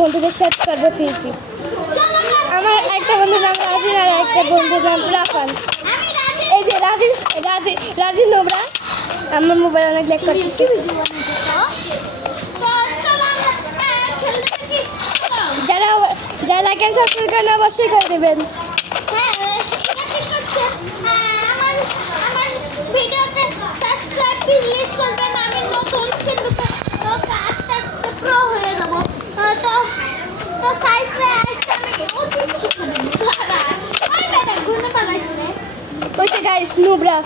বন্ধুদের সাথে করবো ফিরবি। আমার একটা বন্ধুর নাম রাজিন আর একটা বন্ধুর নাম রাফান। এই যে রাজিন নোবরা। আমার মোবাইল অনেক ল্যাগ করতেছে। যারা লাইক এন্ড সাবস্ক্রাইব করেন অবশ্যই করে দেবেন। গাইস নুবরা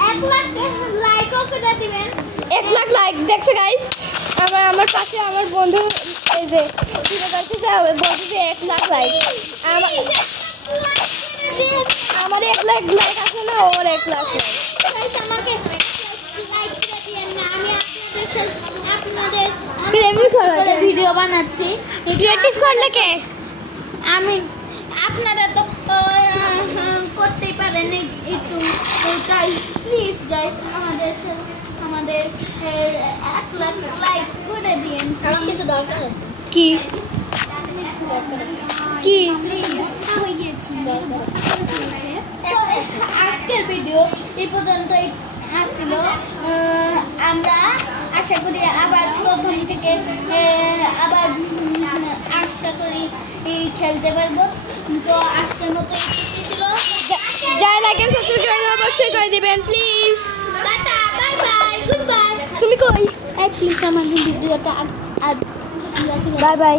1 লাখ লাইক দেখছে গাইস। আমার পাশে আমার বন্ধু এই যে বলছে যে 1 লাখ লাইক। আমার 1 লাখ লাইক আছে না, ওর 1 লাখ লাইক। আমাকে লাইক করে দিয়েন না, আমি আপনাদের ক্রিয়েটিভ ভিডিও বানাচ্ছি। ক্রিয়েটিভ করলে কে? আমি আপনারা তো করতেই পারেন একটু, তাই প্লিজ গাইস আমাদের 1 লাখ লাইক করে দিন। আমার কিছু দরকার আছে। কি প্লিজ হয়ে গেছে দরকার। আজকের ভিডিও এই পর্যন্তই আসছিল। আমরা আশা করি আবার প্রথম থেকে আবার আশা করি খেলতে পারবো। তো আজকের মতো ছিল, যাই লাইক এন্ড সাবস্ক্রাইব করেন অবশ্যই করে দিবেন please. Tata, bye bye, good bye. তুমি কই? এই প্লিজ আমার ভিডিওটা আর বাই বাই।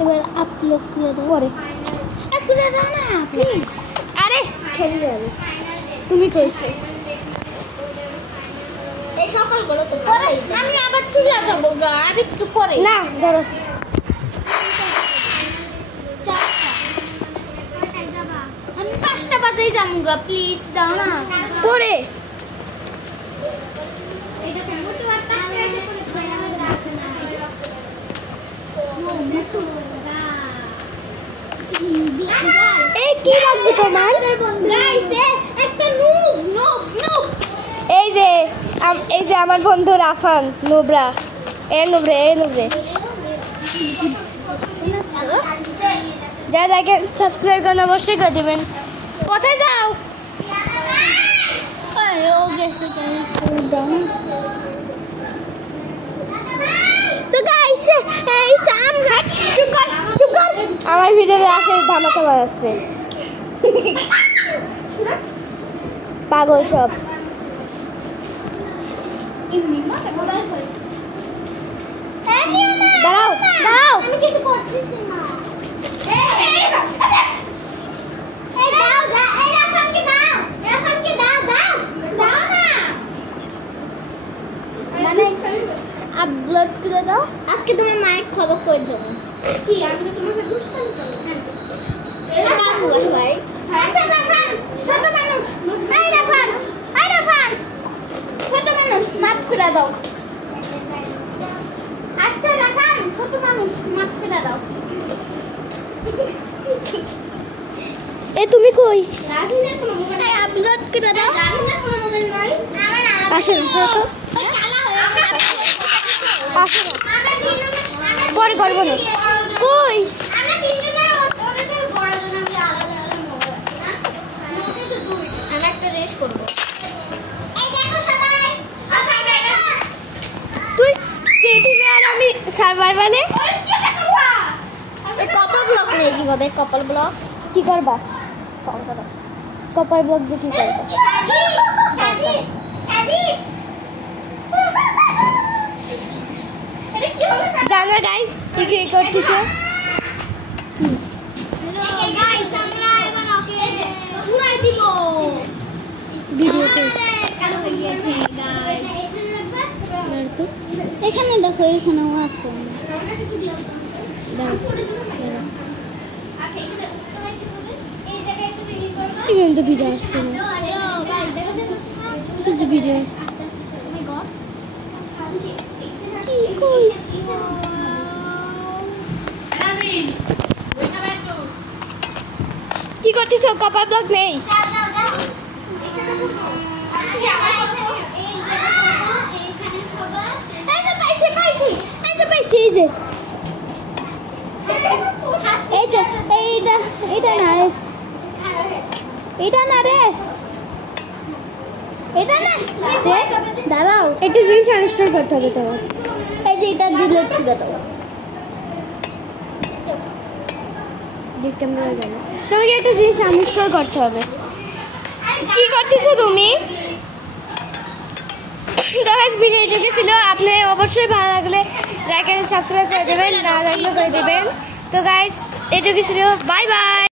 এবার আপলোড করে দাও পরে। করে দাও না প্লিজ। আরে খেলে যাবে। তুমি কইছো এই সকাল বলো তো পরে আমি আবার চলে যাবো গা, আর একটু পরে। না ধরো আমি 5টা বাজে যাবো গা, প্লিজ দাও না পরে। এই কি লাগছে তোমার? গাইস একটা নুব। এই যে আমার বন্ধু রাফান নুবরা। নুবরে যা লাইক সাবস্ক্রাইব করেন অবশ্যই করে দিবেন। কোথায় যাও? ও গেছে তো গাইস এই সাম ঘাট চুপ কর। আমার ভিডিওতে আসে ধামাকা বাজাচ্ছে পাগল সব। দাঁড়াও আমি কিছু করতেছি না। আপলোড করে দাও। আজকে তোমার মায়ের খবর কই দেবো কি? আমি তোমাকে দুষ্টামি করব। এটা কাম বস ভাই। আচ্ছা রাফান ছোট মানুষ। এই রাফান ছোট মানুষ মাফ করে দাও। আচ্ছা রাফান ছোট মানুষ মাফ করে দাও। এ তুমি কই? রাফিনের কোনো মোবাইল নাই, আপলোড করে দাও। রাফিনের কোনো মোবাইল নাই। আসেন ছোট কালা হয়ে গেছে। পরে করবো না। কই একটা রেস করবো। তুই ক্রিয়েটিভ আর আমি সার্ভাইভালে কপাল ব্লক নেই। কিভাবে কপাল ব্লক কি করবা? কপাল ব্লক দিয়ে কি করবা? জানো গাইস কি করতেছে? হ্যালো গাইস আমরা এবার ওকে পুরাই দিব ভিডিওতে। কালো হয়ে গেছে গাইস। তো এখানে দেখো এখানেও আছে। আচ্ছা এই জায়গায় একটু ক্লিক করব। ইভেন তো ভিডিও আসছে না। হ্যালো গাইস দেখো তো ভিডিও আছে। ও মাই গড কি কই? কি করতেছো? কপাল ব্লক নেই। এই যে পাইছে এই যে এইটা না এটা না রে এটা না দাঁড়াও একটা জিনিস আবিষ্কার করতে হবে তোমার এই যে এটা ডিলিট করে দাও ক্যামেরা যাবে তোমাকে একটা জিনিস আবিষ্কার করতে হবে কি করতেছো তুমি তো গাইস ভিডিও এটুকু ছিল আপনি অবশ্যই ভালো লাগলে লাইক এন্ড সাবস্ক্রাইব করে দেবেন না লাগলে করে দেবেন তো গাইস এটুকু ছিল বাই বাই